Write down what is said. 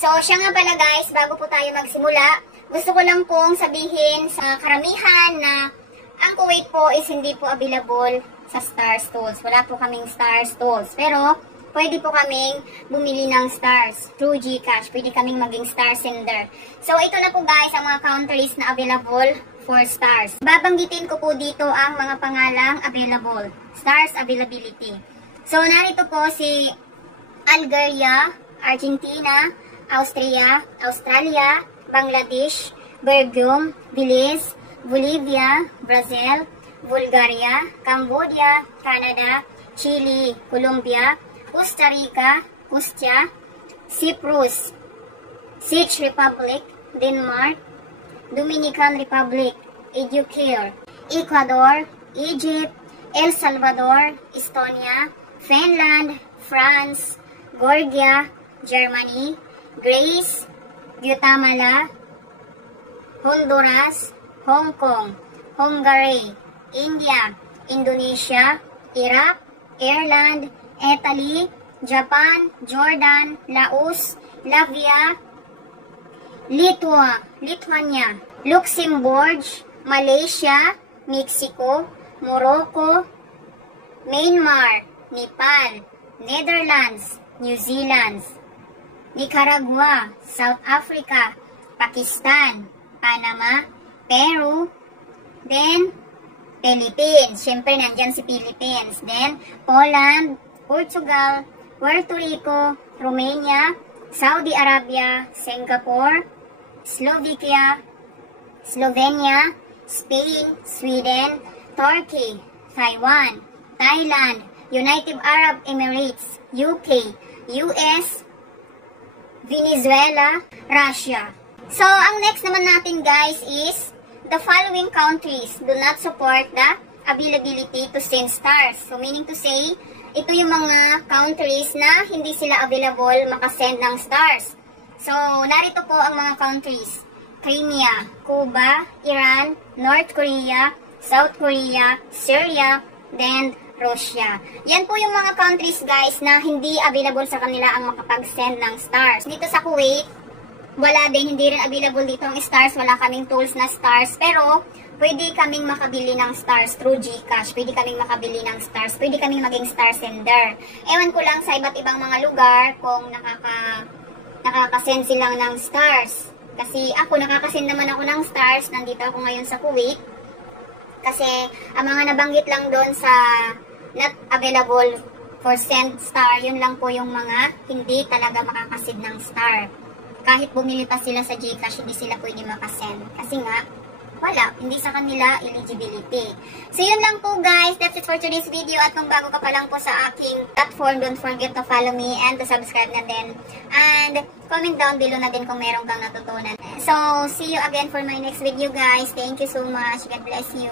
So, siya nga pala guys, bago po tayo magsimula, gusto ko lang pong sabihin sa karamihan na ang Kuwait po is hindi po available sa Stars Tools. Wala po kaming Stars Tools. Pero, pwede po kaming bumili ng stars through GCash. Pwede kaming maging star sender. So, ito na po guys ang mga countries na available for stars. Babanggitin ko po dito ang mga pangalang available. Stars availability. So, narito po si Algeria, Argentina, Austria, Australia, Bangladesh, Belgium, Belize, Bolivia, Brazil, Bulgaria, Cambodia, Canada, Chile, Colombia, Costa Rica, Ostia, Cyprus, Czech Republic, Denmark, Dominican Republic, Educare, Ecuador, Egypt, El Salvador, Estonia, Finland, France, Georgia, Germany, Greece, Guatemala, Honduras, Hong Kong, Hungary, India, Indonesia, Iraq, Ireland, Italy, Japan, Jordan, Laos, Latvia, Lithuania, Luxembourg, Malaysia, Mexico, Morocco, Myanmar, Nepal, Netherlands, New Zealand, Nicaragua, South Africa, Pakistan, Panama, Peru, then Philippines. Siyempre, nandyan si Philippines. Then, Poland, Portugal, Puerto Rico, Romania, Saudi Arabia, Singapore, Slovakia, Slovenia, Spain, Sweden, Turkey, Taiwan, Thailand, United Arab Emirates, UK, US, Venezuela, Russia. So, ang next naman natin guys is the following countries do not support the availability to send stars. So, meaning to say, ito yung mga countries na hindi sila available makasend ng stars. So, narito po ang mga countries. Crimea, Cuba, Iran, North Korea, South Korea, Syria, then Russia. Yan po yung mga countries guys na hindi available sa kanila ang makapag-send ng stars. Dito sa Kuwait, wala din, hindi rin available dito ang stars. Wala kaming tools na stars. Pero, pwede kaming makabili ng stars through GCash. Pwede kaming makabili ng stars. Pwede kaming maging star sender. Ewan ko lang sa iba't ibang mga lugar kung nakakasend silang ng stars. Kasi ako, nakakasend naman ako ng stars. Nandito ako ngayon sa Kuwait. Kasi, ang mga nabanggit lang doon sa not available for send star, yun lang po yung mga hindi talaga makakasend ng star. Kahit bumili pa sila sa GCash, hindi sila pwede makasend. Kasi nga, wala, hindi sa kanila eligibility. So, yun lang po guys. That's it for today's video. At kung bago ka pa lang po sa aking platform, don't forget to follow me and to subscribe na din. And comment down below na din kung meron kang natutunan. So, see you again for my next video guys. Thank you so much. God bless you.